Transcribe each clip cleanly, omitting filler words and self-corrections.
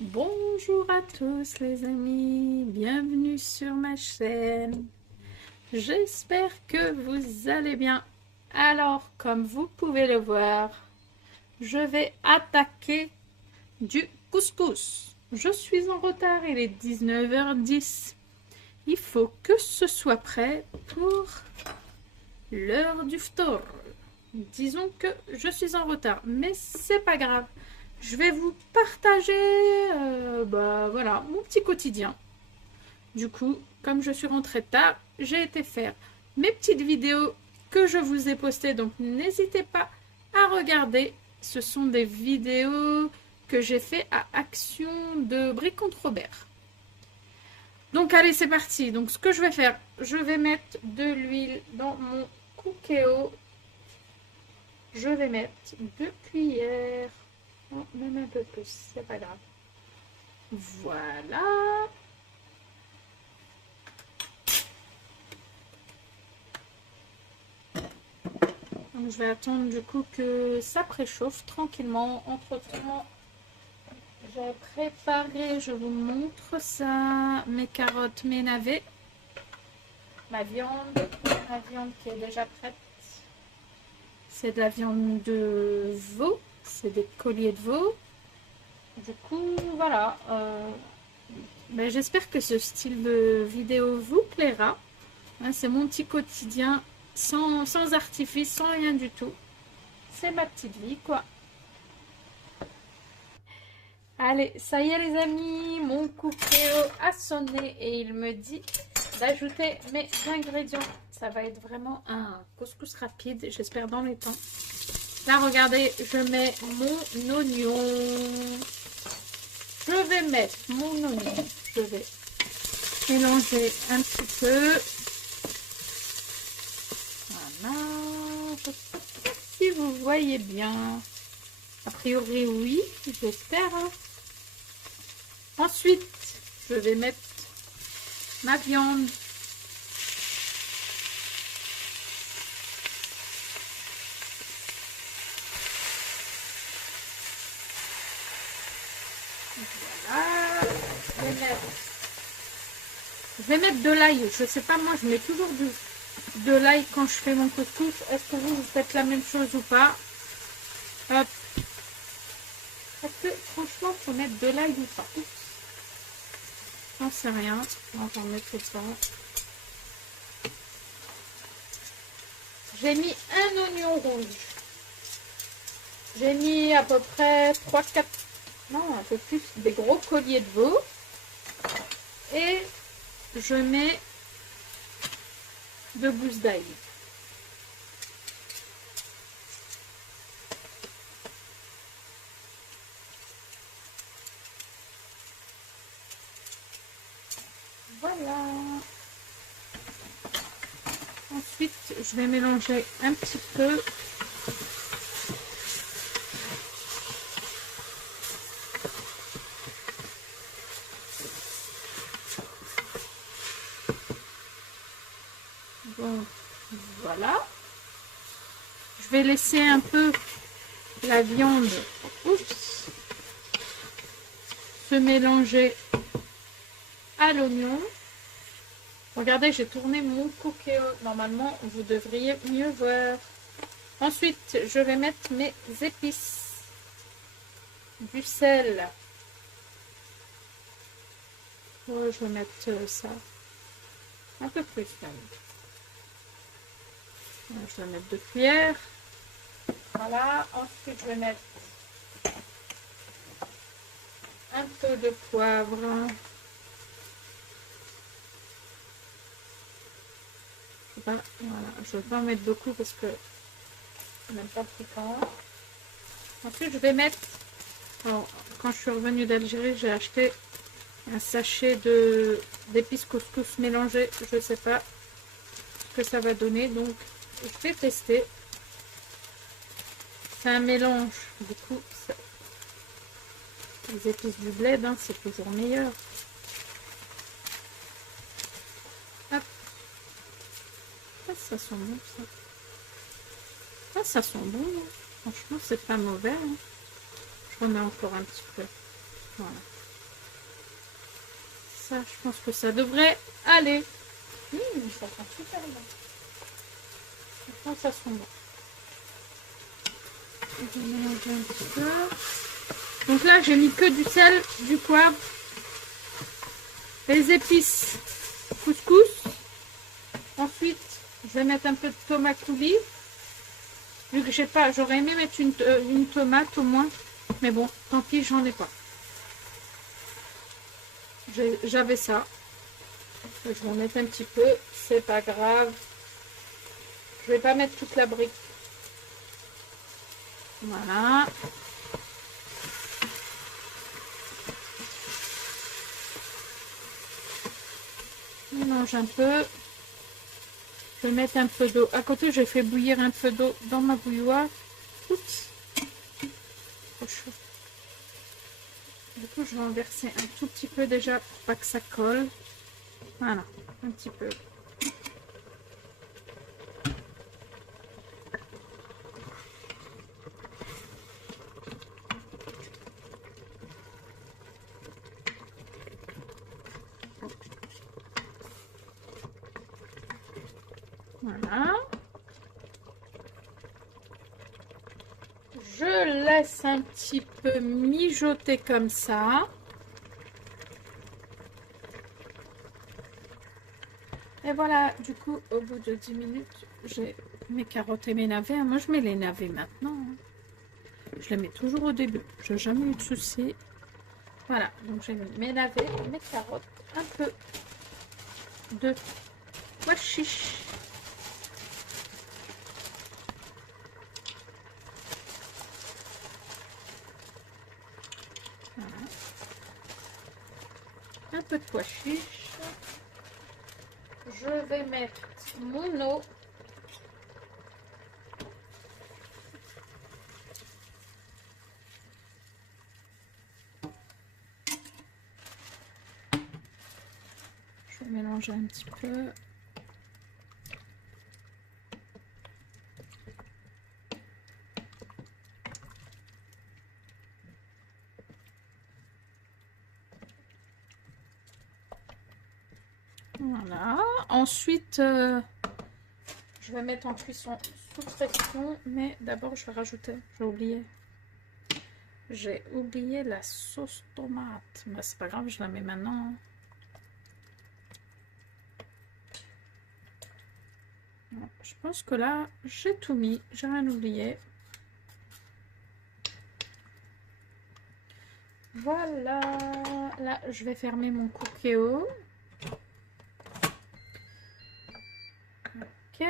Bonjour à tous les amis, bienvenue sur ma chaîne. J'espère que vous allez bien. Alors, comme vous pouvez le voir, je vais attaquer du couscous. Je suis en retard, il est 19h10. Il faut que ce soit prêt pour l'heure du ftour. Disons que je suis en retard, mais c'est pas grave. Je vais vous partager voilà, mon petit quotidien. Du coup, comme je suis rentrée tard, j'ai été faire mes petites vidéos que je vous ai postées, donc n'hésitez pas à regarder. Ce sont des vidéos que j'ai fait à Action de Bric contre Robert. Donc allez, c'est parti. Donc ce que je vais faire, je vais mettre de l'huile dans mon cookéo. Je vais mettre 2 cuillères. Oh, même un peu plus, c'est pas grave. Voilà. Donc je vais attendre du coup que ça préchauffe tranquillement. Entre-temps, j'ai préparé, je vous montre ça, mes carottes, mes navets, ma viande qui est déjà prête. C'est de la viande de veau, c'est des colliers de veau. Du coup, voilà. J'espère que ce style de vidéo vous plaira. Hein, c'est mon petit quotidien sans artifice, sans rien du tout. C'est ma petite vie, quoi. Allez, ça y est les amis, mon cookéo a sonné et il me dit d'ajouter mes ingrédients. Ça va être vraiment un couscous rapide, j'espère dans les temps. Là, regardez, je mets mon oignon. Je vais mettre mon oignon. Je vais mélanger un petit peu. Voilà. Je ne sais pas si vous voyez bien. A priori, oui, j'espère. Ensuite, je vais mettre ma viande. Voilà. Je vais mettre de l'ail. Je sais pas, moi, je mets toujours de l'ail quand je fais mon couscous. Est-ce que vous faites la même chose ou pas? Hop. Est-ce que, franchement, il faut mettre de l'ail ou pas? J'en sais rien. On va en mettre ça. J'ai mis un oignon rouge. J'ai mis à peu près 3-4, non, un peu plus, des gros colliers de veau. Et je mets 2 gousses d'ail. Voilà. Ensuite, je vais mélanger un petit peu. Bon, voilà. Je vais laisser un peu la viande se mélanger à l'oignon. Regardez, j'ai tourné mon cookéo. Normalement, vous devriez mieux voir. Ensuite, je vais mettre mes épices. Du sel. Ouais, je vais mettre ça. Un peu plus même. Je vais mettre 2 cuillères. Voilà. Ensuite, je vais mettre un peu de poivre. Voilà, je ne vais pas en mettre beaucoup parce que je n'aime pas piquant. Ensuite, je vais mettre, alors, quand je suis revenue d'Algérie, j'ai acheté un sachet d'épices couscous mélangées. Je ne sais pas ce que ça va donner, donc je vais tester. C'est un mélange, du coup, les épices du bled, hein, c'est toujours meilleur. Hop. Ah, ça sent bon, ça. Ah, ça sent bon, hein. Franchement, c'est pas mauvais. Hein. Je remets encore un petit peu. Voilà. ça, je pense que ça devrait aller. Ça sent super bon. Je pense que ça sent bon. Je vais mélanger un petit peu. Donc là, j'ai mis que du sel, du poivre, les épices couscous. Ensuite, je vais mettre un peu de tomate coulis. Vu que j'ai pas, j'aurais aimé mettre une tomate au moins. Mais bon, tant pis, j'en ai pas. J'avais ça. Je vais en mettre un petit peu. C'est pas grave. Je vais pas mettre toute la brique. Voilà. Je mélange un peu. Je vais mettre un peu d'eau. À côté, j'ai fait bouillir un peu d'eau dans ma bouilloire. Oups. Trop chaud. Du coup, je vais en verser un tout petit peu déjà pour pas que ça colle. Voilà, un petit peu. Voilà. Je laisse un petit peu mijoter comme ça. Et voilà, du coup, au bout de 10 minutes, j'ai mes carottes et mes navets. Moi, je mets les navets maintenant. Je les mets toujours au début. Je n'ai jamais eu de soucis. Voilà, donc j'ai mis mes navets, mes carottes, un peu de pois chiche. Voilà. Un peu de pois chiche. Je vais mettre mon eau. Je vais mélanger un petit peu. Voilà. Ensuite, je vais mettre en cuisson sous pression, mais d'abord je vais rajouter, j'ai oublié la sauce tomate, mais c'est pas grave, je la mets maintenant. Bon, je pense que là j'ai tout mis, j'ai rien oublié. Voilà, là je vais fermer mon cookéo. Ok,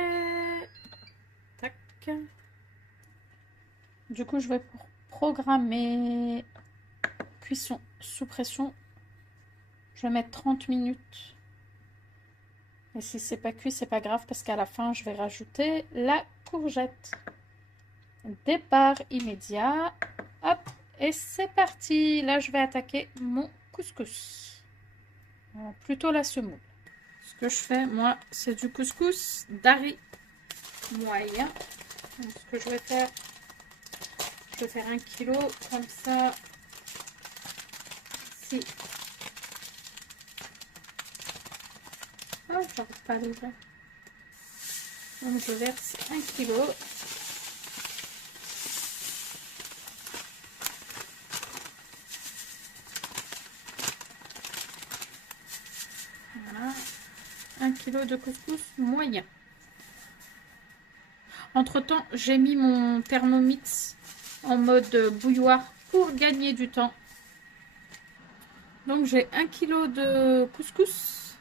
tac. Du coup, je vais programmer cuisson sous pression. Je vais mettre 30 minutes. Et si c'est pas cuit, c'est pas grave parce qu'à la fin, je vais rajouter la courgette. Départ immédiat. Hop, et c'est parti. Là, je vais attaquer mon couscous. Plutôt la semoule. Ce que je fais, moi, c'est du couscous d'Ari moyen. Donc, ce que je vais faire 1 kilo comme ça. Si. Oh, j'arrive pas à l'ouvrir. Donc, je verse 1 kilo. Voilà. 1 kilo de couscous moyen. Entre-temps, j'ai mis mon Thermomix en mode bouilloire pour gagner du temps. Donc, j'ai 1 kg de couscous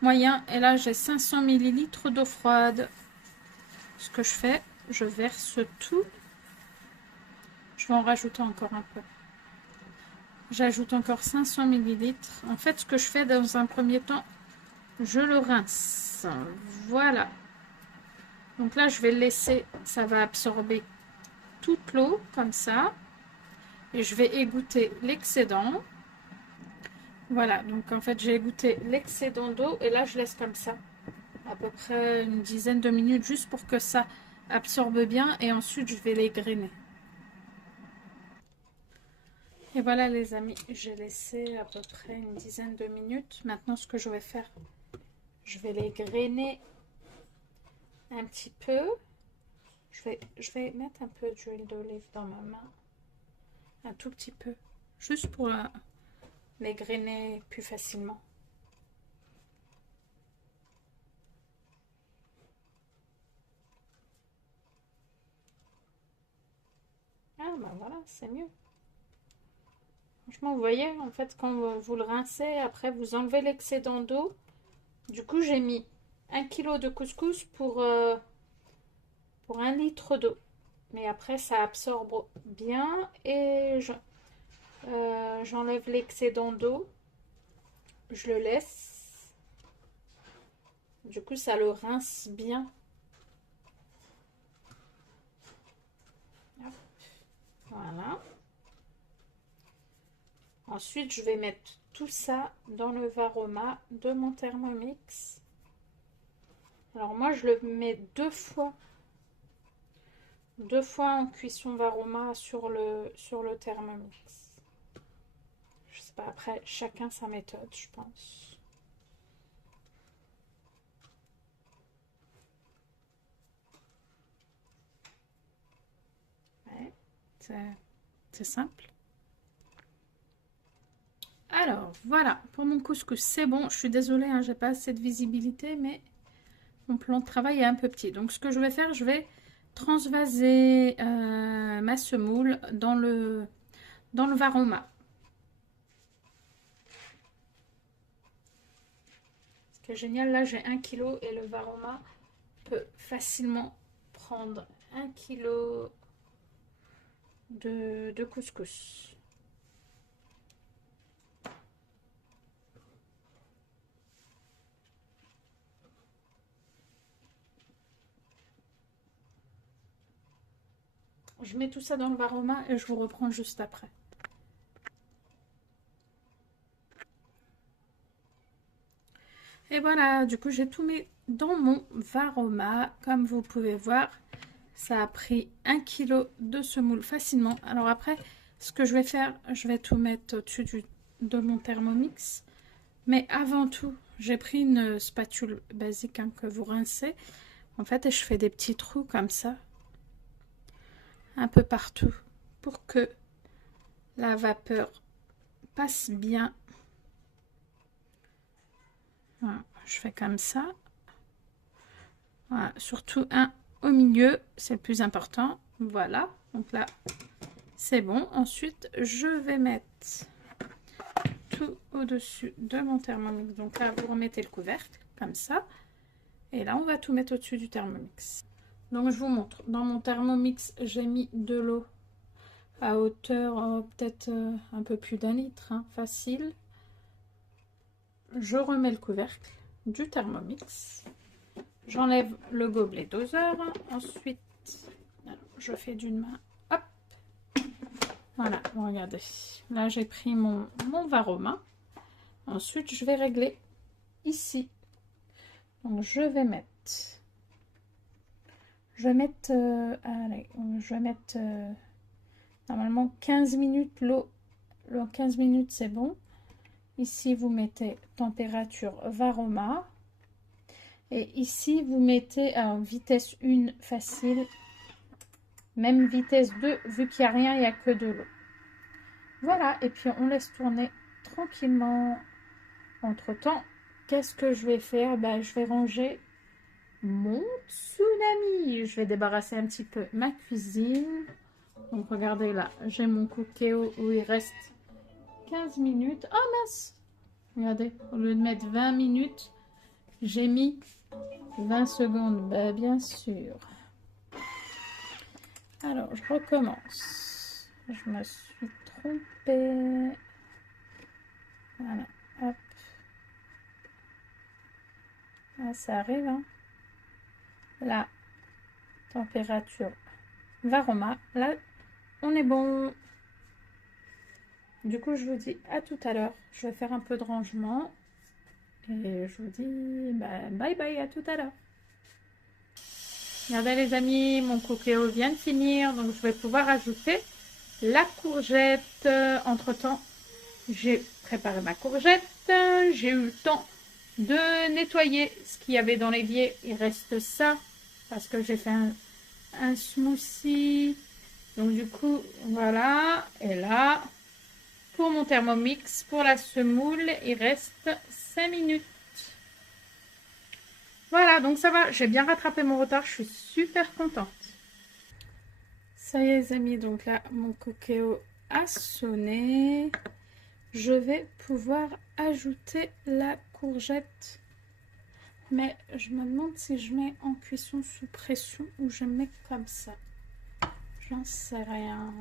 moyen et là, j'ai 500 ml d'eau froide. Ce que je fais, je verse tout. Je vais en rajouter encore un peu. J'ajoute encore 500 ml. En fait, ce que je fais dans un premier temps, je le rince. Voilà. Donc là, je vais le laisser, ça va absorber toute l'eau comme ça. Et je vais égoutter l'excédent. Voilà, donc en fait, j'ai égoutter l'excédent d'eau et là, je laisse comme ça. À peu près une dizaine de minutes juste pour que ça absorbe bien et ensuite, je vais les grainer. Et voilà les amis, j'ai laissé à peu près une dizaine de minutes. Maintenant ce que je vais faire, je vais les grainer un petit peu. Je vais mettre un peu d'huile d'olive dans ma main. Un tout petit peu. Juste pour les grainer plus facilement. Ah ben voilà, c'est mieux. Franchement, vous voyez, en fait, quand vous le rincez, après vous enlevez l'excédent d'eau. Du coup, j'ai mis 1 kg de couscous pour 1 litre d'eau. Mais après, ça absorbe bien et j'enlève l'excédent d'eau. Je le laisse. Du coup, ça le rince bien. Voilà. Ensuite, je vais mettre tout ça dans le Varoma de mon Thermomix. Alors moi, je le mets deux fois en cuisson Varoma sur le Thermomix. Je sais pas, après, chacun sa méthode, je pense. Ouais, c'est simple. Alors, voilà, pour mon couscous, c'est bon. Je suis désolée, hein, j'ai pas assez de visibilité, mais mon plan de travail est un peu petit. Donc, ce que je vais faire, je vais transvaser ma semoule dans le Varoma. Ce qui est génial, là, j'ai 1 kg et le Varoma peut facilement prendre 1 kg de couscous. Je mets tout ça dans le Varoma et je vous reprends juste après. Et voilà, du coup, j'ai tout mis dans mon Varoma. Comme vous pouvez voir, ça a pris 1 kg de semoule facilement. Alors après, ce que je vais faire, je vais tout mettre au-dessus de mon Thermomix. Mais avant tout, j'ai pris une spatule basique hein, que vous rincez. En fait, et je fais des petits trous comme ça. Un peu partout. Pour que la vapeur passe bien. Voilà, je fais comme ça. Voilà, surtout un au milieu, c'est le plus important. Voilà, donc là, c'est bon. Ensuite, je vais mettre tout au-dessus de mon Thermomix. Donc là, vous remettez le couvercle, comme ça. Et là, on va tout mettre au-dessus du Thermomix. Donc, je vous montre. Dans mon Thermomix, j'ai mis de l'eau à hauteur peut-être un peu plus d'1 litre, hein, facile. Je remets le couvercle du Thermomix. J'enlève le gobelet doseur. Ensuite, alors, je fais d'une main. Hop. Voilà, regardez. Là, j'ai pris mon Varoma. Ensuite, je vais régler ici. Donc, je vais mettre... allez, je vais mettre normalement 15 minutes l'eau. 15 minutes, c'est bon. Ici, vous mettez température Varoma. Et ici, vous mettez vitesse 1 facile. Même vitesse 2, vu qu'il n'y a rien, il n'y a que de l'eau. Voilà, et puis on laisse tourner tranquillement. Entre-temps, qu'est-ce que je vais faire? Ben, je vais ranger mon tsunami. Je vais débarrasser un petit peu ma cuisine. Donc regardez là, j'ai mon cookéo où il reste 15 minutes. Oh mince! Regardez, au lieu de mettre 20 minutes, j'ai mis 20 secondes. Ben, bien sûr. Alors, je recommence. Je me suis trompée. Voilà, hop. Ah, ça arrive, hein. Là, température Varoma. Là, on est bon. Du coup, je vous dis à tout à l'heure. Je vais faire un peu de rangement. Et je vous dis bye bye, à tout à l'heure. Regardez les amis, mon cookéo vient de finir. Donc, je vais pouvoir ajouter la courgette. Entre-temps, j'ai préparé ma courgette. J'ai eu le temps de nettoyer ce qu'il y avait dans l'évier. Il reste ça parce que j'ai fait un smoothie. Donc du coup, voilà. Et là, pour mon Thermomix, pour la semoule, il reste 5 minutes. Voilà, donc ça va. J'ai bien rattrapé mon retard. Je suis super contente. Ça y est les amis, donc là, mon Cookéo a sonné. Je vais pouvoir ajouter la courgette. Mais je me demande si je mets en cuisson sous pression ou je mets comme ça. J'en sais rien.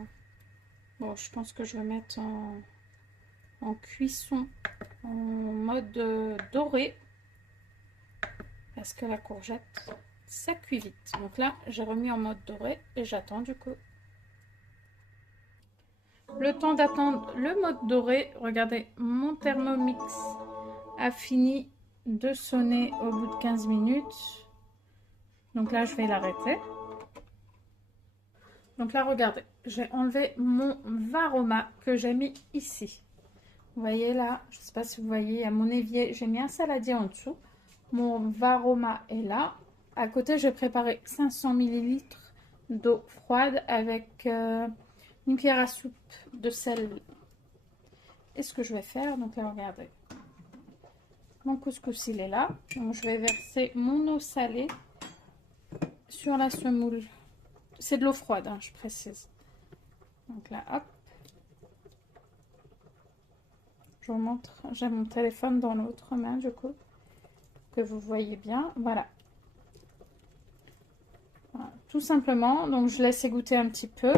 Bon, je pense que je vais mettre en cuisson en mode doré. Parce que la courgette, ça cuit vite. Donc là, j'ai remis en mode doré et j'attends du coup. Le temps d'attendre le mode doré, regardez, mon Thermomix a fini de sonner au bout de 15 minutes. Donc là, je vais l'arrêter. Donc là, regardez, j'ai enlevé mon Varoma que j'ai mis ici. Vous voyez là, je ne sais pas si vous voyez, à mon évier, j'ai mis un saladier en dessous. Mon Varoma est là. À côté, j'ai préparé 500 ml d'eau froide avec une cuillère à soupe de sel. Et ce que je vais faire, donc là, regardez. Mon couscous, il est là. Donc, je vais verser mon eau salée sur la semoule. C'est de l'eau froide, hein, je précise. Donc là, hop. Je vous montre. J'ai mon téléphone dans l'autre main, du coup, que vous voyez bien. Voilà. Voilà. Tout simplement. Donc, je laisse égoutter un petit peu.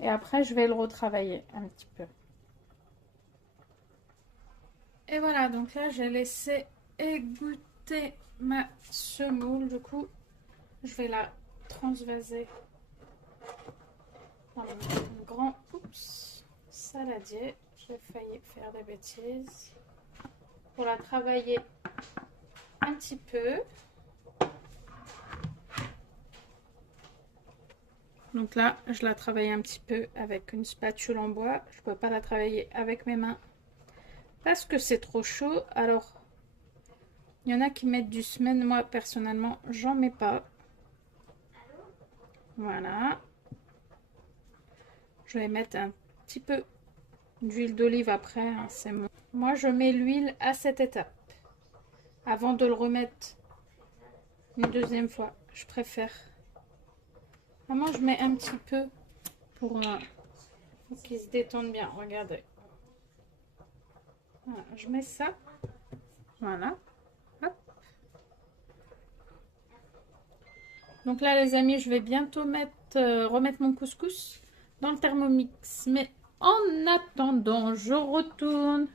Et après, je vais le retravailler un petit peu. Et voilà, donc là, j'ai laissé égoutter ma semoule. Du coup, je vais la transvaser dans un grand saladier. J'ai failli faire des bêtises. Pour la travailler un petit peu. Donc là, je la travaille un petit peu avec une spatule en bois. Je ne peux pas la travailler avec mes mains parce que c'est trop chaud. Alors, il y en a qui mettent du semaine. Moi, personnellement, j'en mets pas. Voilà. Je vais mettre un petit peu d'huile d'olive après. Hein, c'est bon. Moi, je mets l'huile à cette étape. Avant de le remettre une deuxième fois. Je préfère. Vraiment, je mets un petit peu pour qu'il se détende bien. Regardez. Voilà, je mets ça. Voilà. Hop. Donc là, les amis, je vais bientôt remettre mon couscous dans le Thermomix. Mais en attendant, je retourne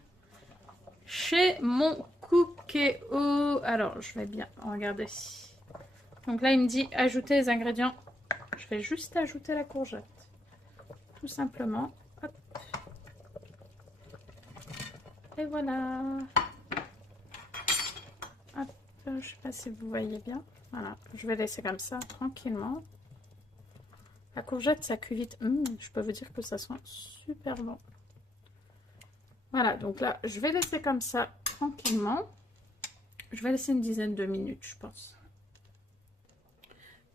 chez mon Cookéo. Alors, je vais bien regarder. Donc là, il me dit ajouter les ingrédients. Je vais juste ajouter la courgette. Tout simplement. Hop. Et voilà. Hop. Je ne sais pas si vous voyez bien. Voilà. Je vais laisser comme ça, tranquillement. La courgette, ça cuit vite. Je peux vous dire que ça sent super bon. Voilà, donc là, je vais laisser comme ça, tranquillement. Je vais laisser une dizaine de minutes, je pense.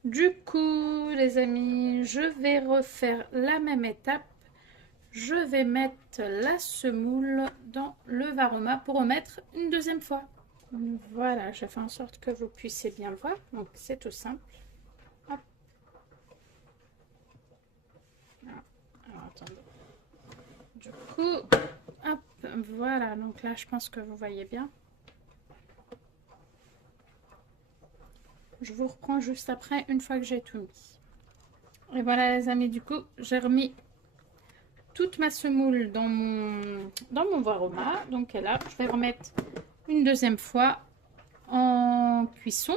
Du coup, les amis, je vais refaire la même étape. Je vais mettre la semoule dans le Varoma pour remettre une deuxième fois. Voilà, j'ai fait en sorte que vous puissiez bien le voir. Donc, c'est tout simple. Hop. Alors, attendez. Du coup, hop, voilà. Donc là, je pense que vous voyez bien. Je vous reprends juste après, une fois que j'ai tout mis. Et voilà, les amis, du coup, j'ai remis toute ma semoule dans mon Varoma. Donc là, je vais remettre une deuxième fois en cuisson.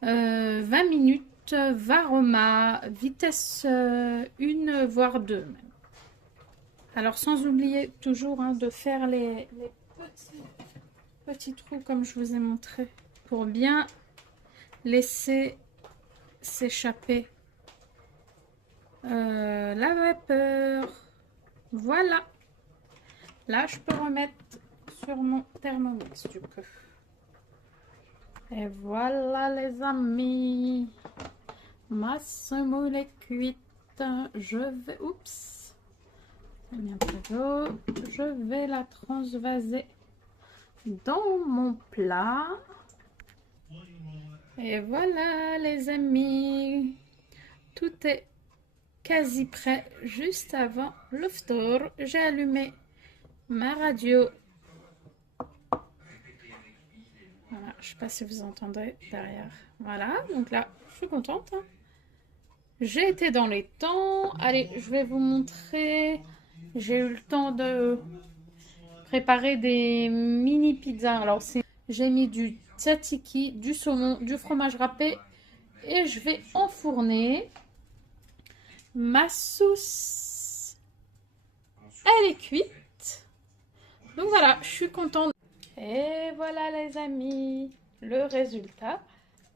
20 minutes, Varoma, vitesse 1 voire 2 même. Alors sans oublier toujours de faire les petits trous comme je vous ai montré pour bien laisser s'échapper la vapeur. Voilà. Là, je peux remettre sur mon Thermomix du coup. Et voilà les amis. Ma semoule est cuite. Je vais... Oups. J'ai mis un peu d'eau. Je vais la transvaser dans mon plat. Et voilà les amis. Tout est quasi prêt. Juste avant le ftour, j'ai allumé ma radio. Voilà, je ne sais pas si vous entendez derrière. Voilà, donc là, je suis contente. J'ai été dans les temps. Allez, je vais vous montrer. J'ai eu le temps de préparer des mini pizzas. Alors, j'ai mis du tzatziki, du saumon, du fromage râpé et je vais enfourner. Ma sauce, elle est cuite. Donc voilà, je suis contente. Et voilà les amis, le résultat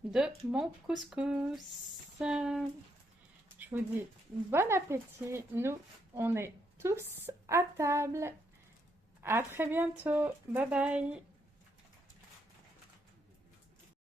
de mon couscous. Je vous dis bon appétit. Nous, on est tous à table. À très bientôt. Bye bye.